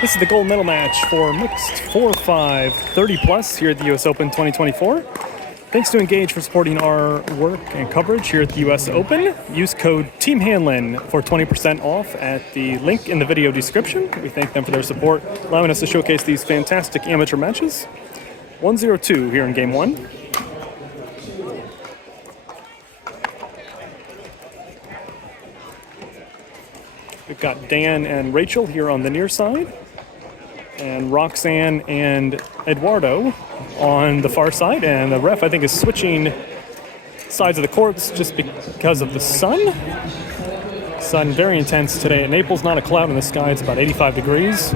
This is the gold medal match for mixed 4-5 30+ here at the US Open 2024. Thanks to Engage for supporting our work and coverage here at the US Open. Use code TEAMHANLIN for 20% off at the link in the video description. We thank them for their support, allowing us to showcase these fantastic amateur matches. 1-0-2 here in game one. We've got Dan and Rachel here on the near side, and Roxanne and Eduardo on the far side. And the ref, I think, is switching sides of the courts just because of the sun. Sun very intense today at Naples, not a cloud in the sky. It's about 85 degrees.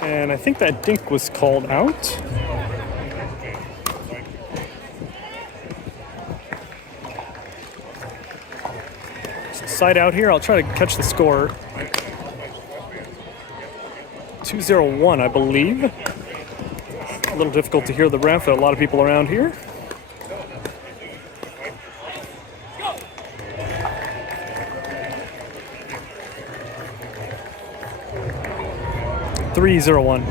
And I think that dink was called out. Side out here, I'll try to catch the score. 2-0-1, I believe. A little difficult to hear the ref, a lot of people around here. Three 0-1.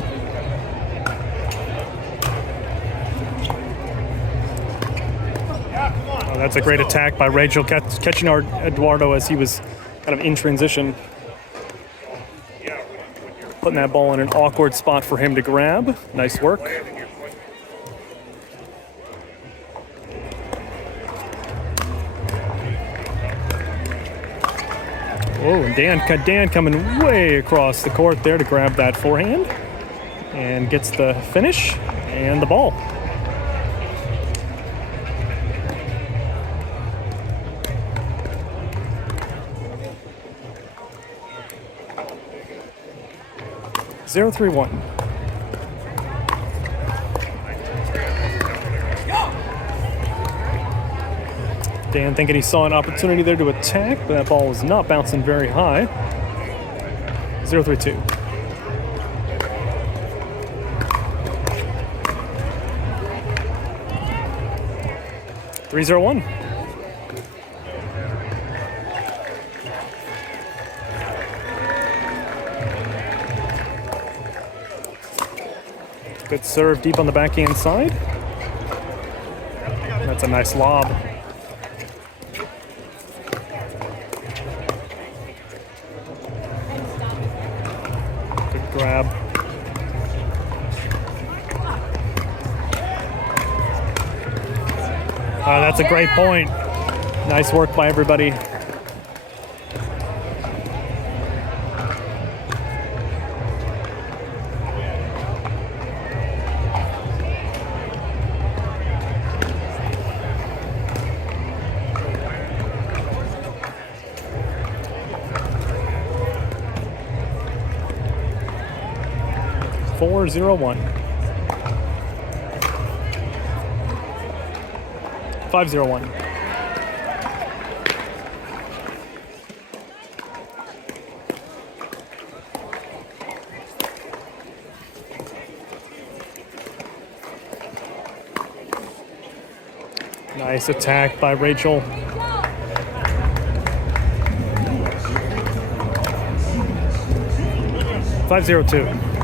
Oh, that's a great attack by Rachel, catching our Eduardo as he was kind of in transition. Putting that ball in an awkward spot for him to grab. Nice work. Oh, and Dan coming way across the court there to grab that forehand and gets the finish and the ball. Zero, 3-1. Dan thinking he saw an opportunity there to attack, but that ball was not bouncing very high. 0-3-2. Three 0-1. Good serve deep on the backhand side. That's a nice lob. Good grab. That's a great point. Nice work by everybody. Four 0-1. 5-0-1. Nice attack by Rachel. Five 0-2.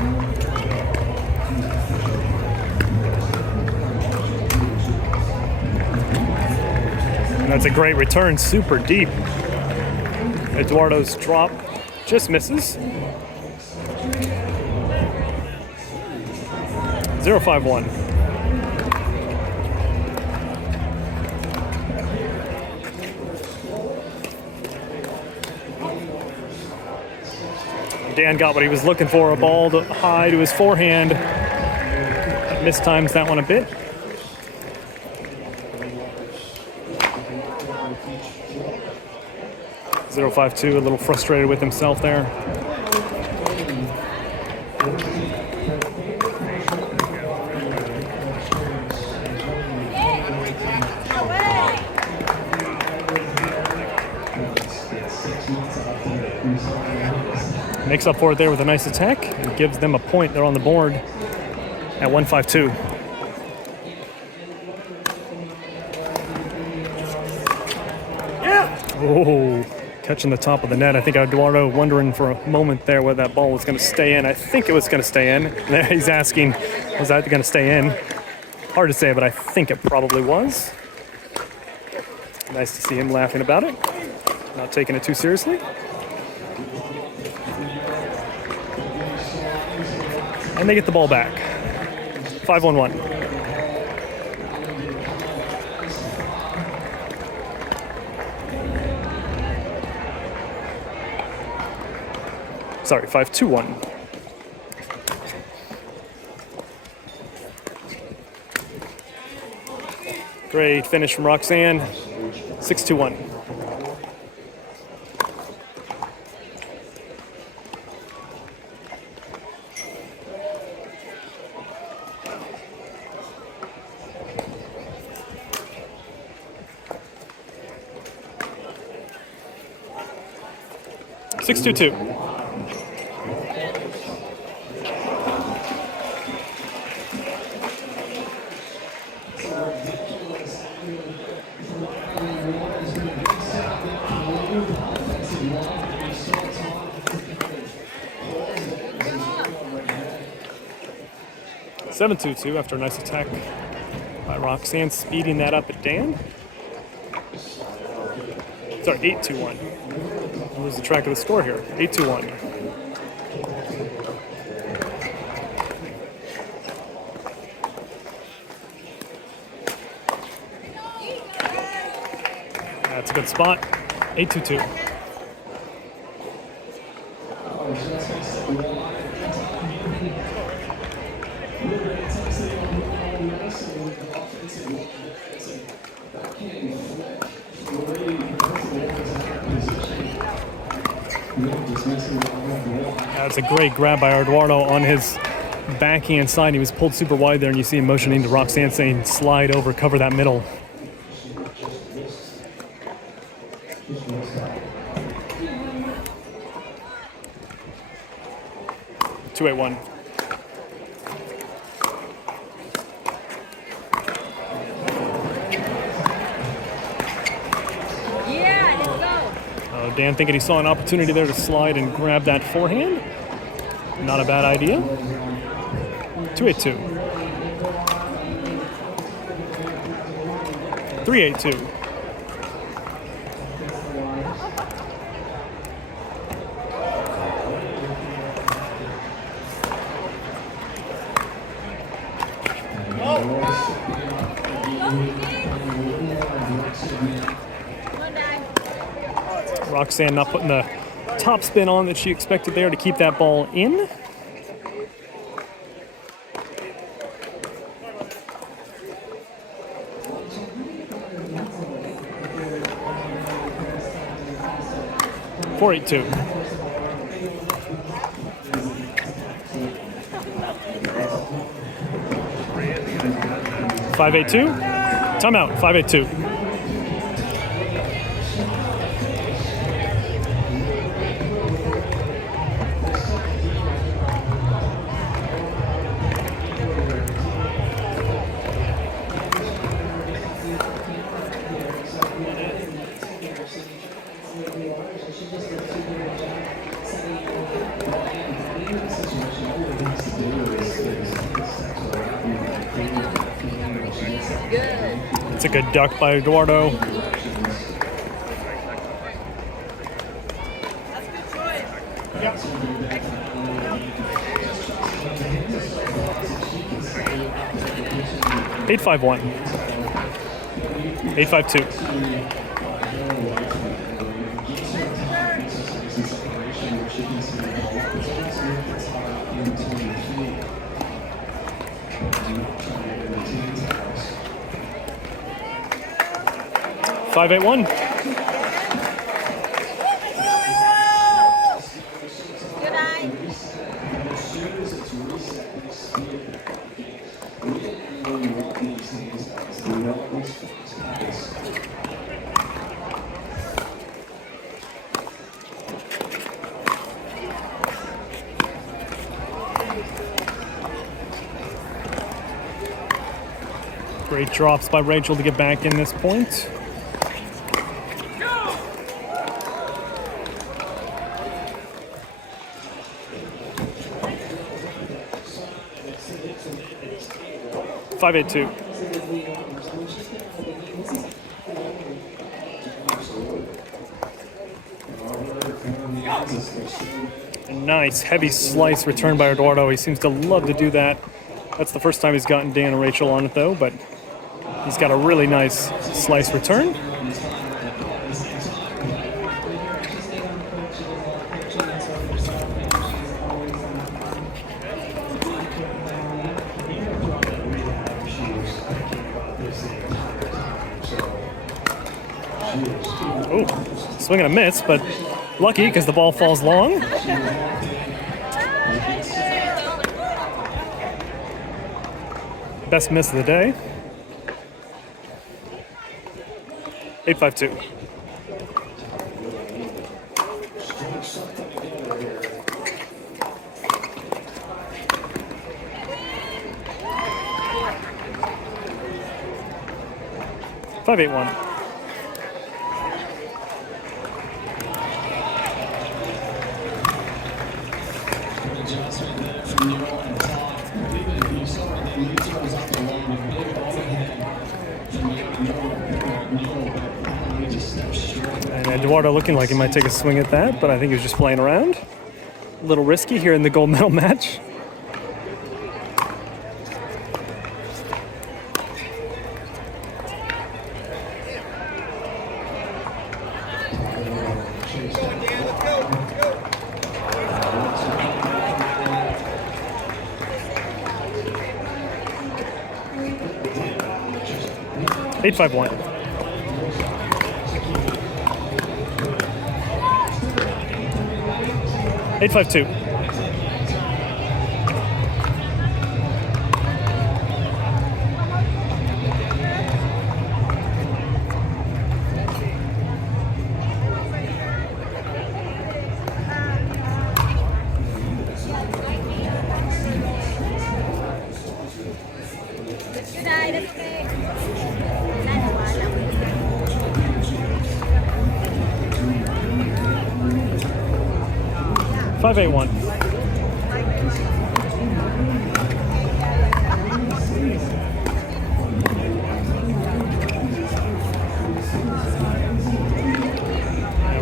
And that's a great return, super deep. Eduardo's drop just misses. 0-5-1. Dan got what he was looking for, a ball high to his forehand. Mistimes that one a bit. (0-5-2), a little frustrated with himself there. Makes up for it there with a nice attack and gives them a point. They're on the board at 1-5-2. Oh, catching the top of the net. I think Eduardo wondering for a moment there whether that ball was going to stay in. I think it was going to stay in. There he's asking, was that going to stay in? Hard to say, but I think it probably was. Nice to see him laughing about it, not taking it too seriously. And they get the ball back. 5-1-1. Sorry, 5-2-1. Great finish from Roxanne. 6-2-1. Six, 2-2. Seven, 2-2 after a nice attack by Roxanne, speeding that up at Dan. Sorry, 8-2-1. Lose the track of the score here. 8-2-1. That's a good spot. 8-2-2. That's a great grab by Eduardo on his backhand side. He was pulled super wide there, and you see him motioning to Roxanne saying, slide over, cover that middle. Two, 8-1. Dan thinking he saw an opportunity there to slide and grab that forehand. Not a bad idea. 2-8-2. 3-8-2. Roxanne not putting the top spin on that she expected there to keep that ball in. Four, 8-2. Five, 8-2. Timeout. 5-8-2. It's a good duck by Eduardo. Eight, 5-1. 8-5-2. 5-8-1. Great drops by Rachel to get back in this point. Five, 8-2. A nice heavy slice return by Eduardo. He seems to love to do that. That's the first time he's gotten Dan and Rachel on it though, but he's got a really nice slice return. Oh, swing and a miss, but lucky because the ball falls long. Best miss of the day. 8-5-2. Five, 8-1. And Eduardo looking like he might take a swing at that, but I think he was just playing around. A little risky here in the gold medal match. Eight, 5-1. Eight, 5-2. Five, 8-1.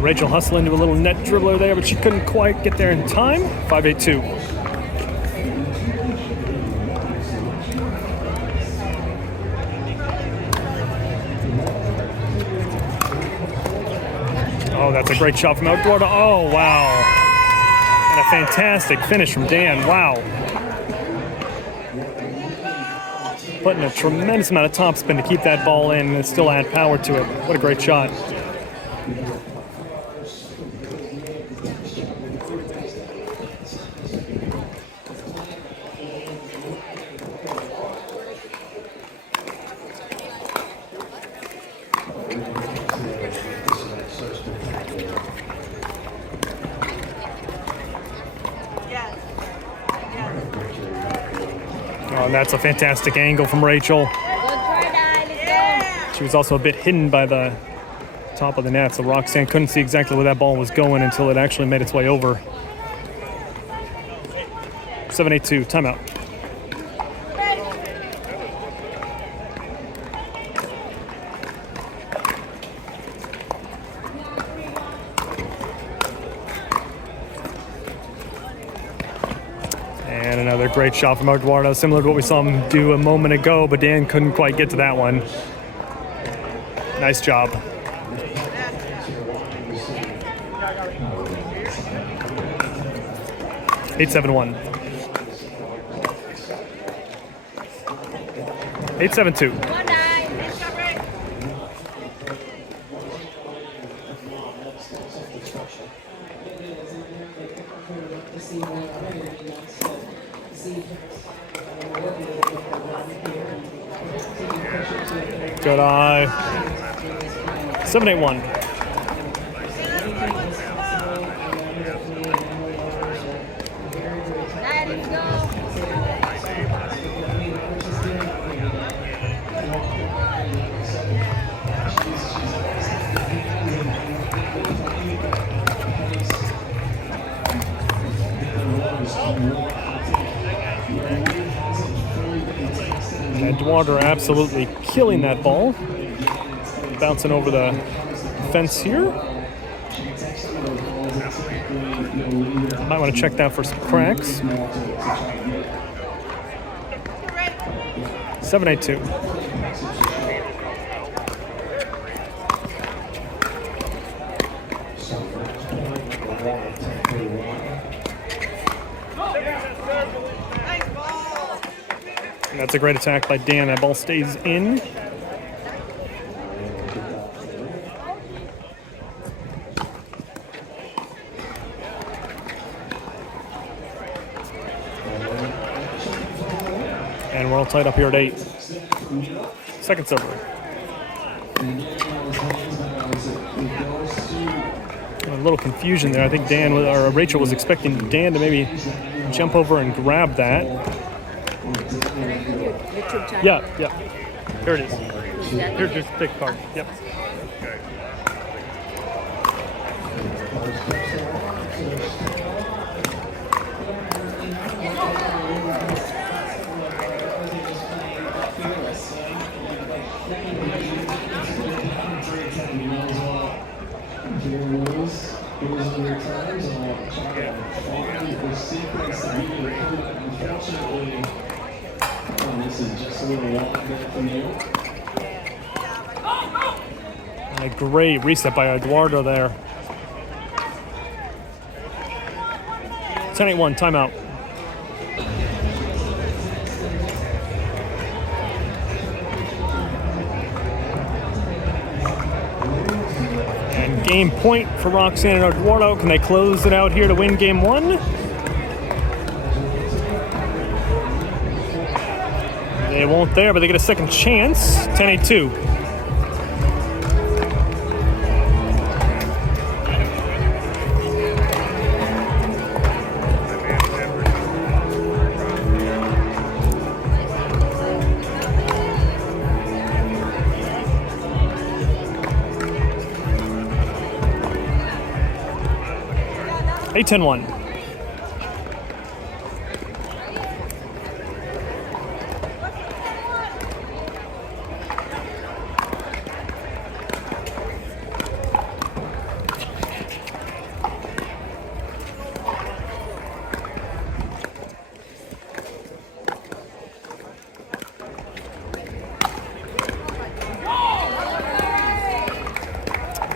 Rachel hustled into a little net dribbler there, but she couldn't quite get there in time. 5-8-2. Oh, that's a great shot from Eduardo. Oh, wow. And a fantastic finish from Dan. Wow. Putting a tremendous amount of topspin to keep that ball in and still add power to it. What a great shot. Oh, and that's a fantastic angle from Rachel. She was also a bit hidden by the top of the net, so Roxanne couldn't see exactly where that ball was going until it actually made its way over. 7-8-2, timeout. And another great shot from Eduardo, similar to what we saw him do a moment ago, but Dan couldn't quite get to that one. Nice job. Eight, 7-1. 8-7-2. Good eye. 7-8-1. Eduardo absolutely killing that ball. Bouncing over the fence here. Might want to check that for some cracks. 7-8-2. That's a great attack by Dan. That ball stays in. And we're all tied up here at 8. Second server. A little confusion there. I think Dan or Rachel was expecting Dan to maybe jump over and grab that. Yeah. Here it is. Here, just take the card. Yep. A great reset by Eduardo there. 10-8-1, timeout. And game point for Roxanne and Eduardo. Can they close it out here to win game 1? They won't there, but they get a second chance. 10-8-2. Eight, 10-1.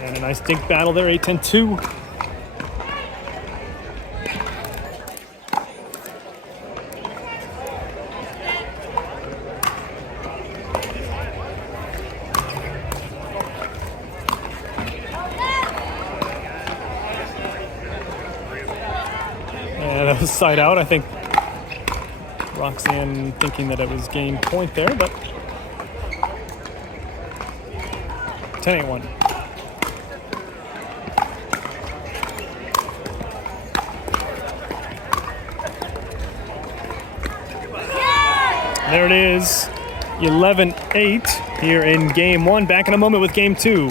And a nice dink battle there, 8-10-2. That was side out. I think Roxanne thinking that it was game point there, but 10-8-1. There it is, 11-8 here in game 1. Back in a moment with game 2.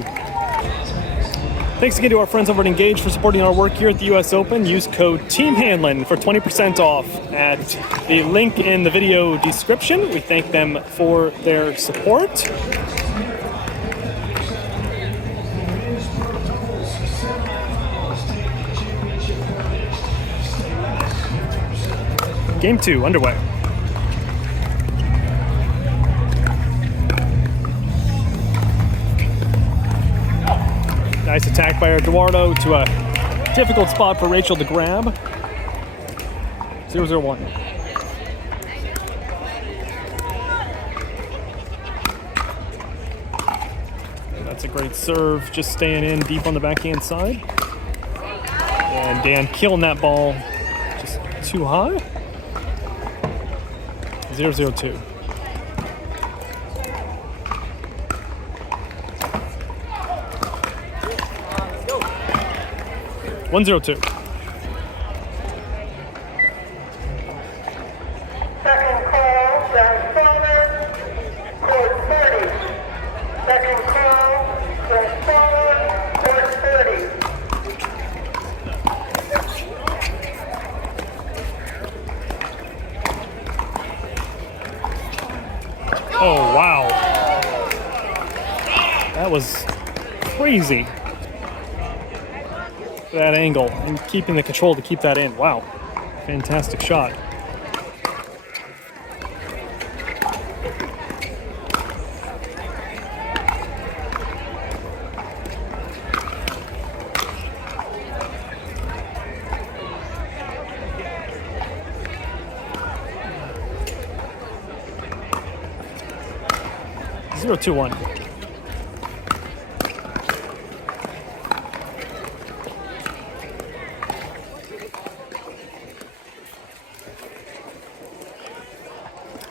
Thanks again to our friends over at Engage for supporting our work here at the US Open. Use code TEAMHANLIN for 20% off at the link in the video description. We thank them for their support. Game 2 underway. Nice attack by Eduardo to a difficult spot for Rachel to grab. 0-0-1. That's a great serve, just staying in deep on the backhand side. And Dan killing that ball just too high. 0-0-2. 102. Second call, transformer, court 30. Second call, transformer, court 30. Oh, wow. That was crazy. That angle and keeping the control to keep that in. Wow. Fantastic shot. Zero, 2-1.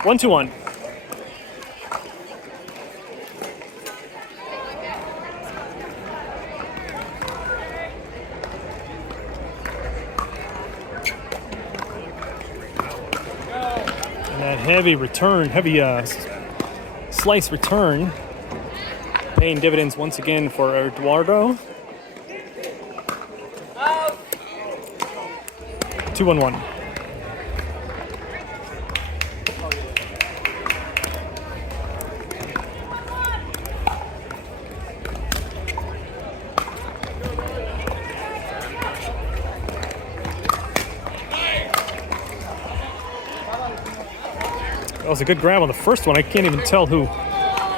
One, 2-1. And that heavy return, slice return, paying dividends once again for Eduardo. 2-1-1. That was a good grab on the first one. I can't even tell who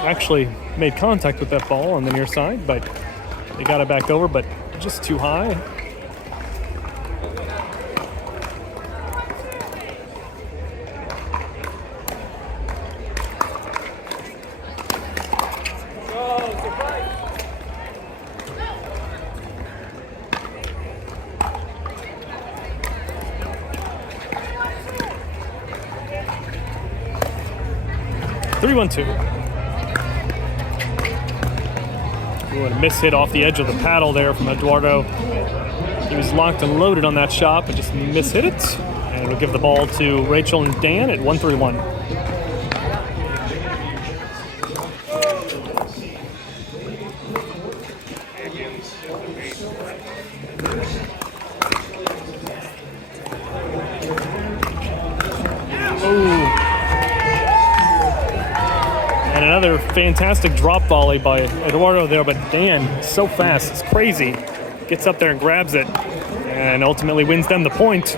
actually made contact with that ball on the near side, but they got it back over, but just too high. Three, 1-2. Ooh, and a miss hit off the edge of the paddle there from Eduardo. He was locked and loaded on that shot, but just mishit it. And it'll give the ball to Rachel and Dan at 1-3-1. And another fantastic drop volley by Eduardo there, but Dan, so fast, it's crazy. Gets up there and grabs it, and ultimately wins them the point.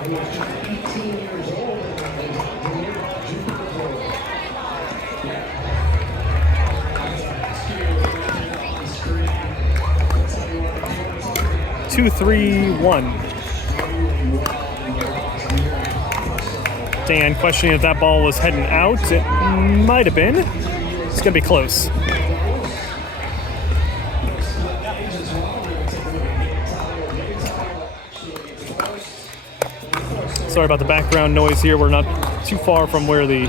Two, 3-1. Dan questioning if that ball was heading out. It might have been. It's going to be close. Sorry about the background noise here. We're not too far from where the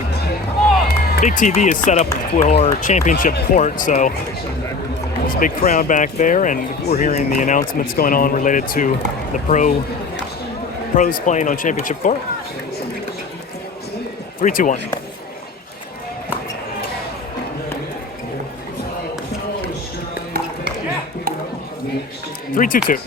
big TV is set up for championship court, so there's a big crowd back there, and we're hearing the announcements going on related to the pros playing on championship court. 3-2-1. 3-2-2.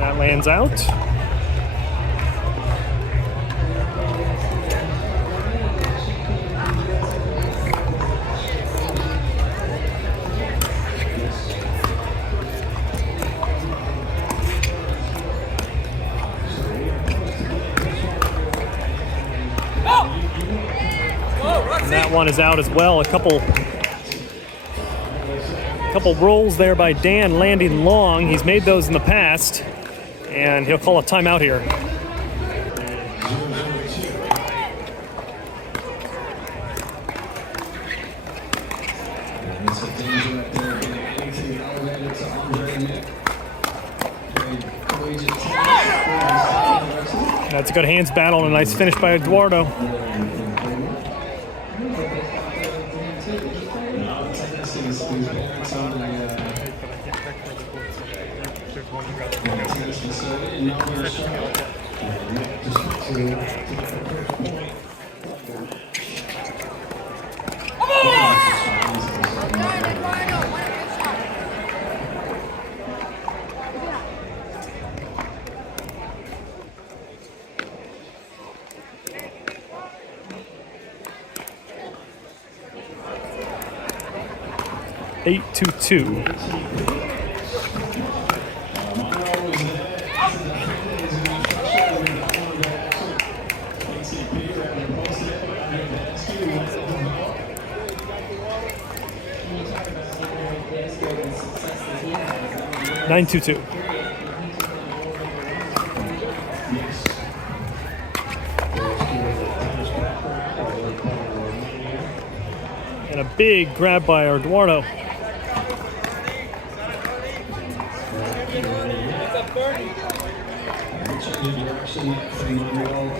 That lands out. And that one is out as well. A couple Couple rolls there by Dan, landing long. He's made those in the past, and he'll call a timeout here. That's a good hands battle and a nice finish by Eduardo. Eight to 2. Nine to 2. And a big grab by Eduardo.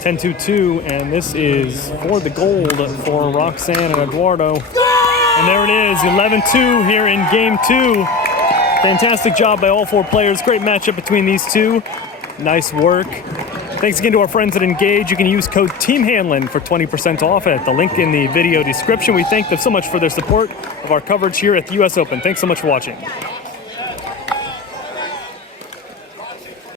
10-2-2, and this is for the gold for Roxanne and Eduardo. And there it is, 11-2 here in game 2. Fantastic job by all 4 players. Great matchup between these two. Nice work. Thanks again to our friends at Engage. You can use code TEAMHANLIN for 20% off at the link in the video description. We thank them so much for their support of our coverage here at the US Open. Thanks so much for watching.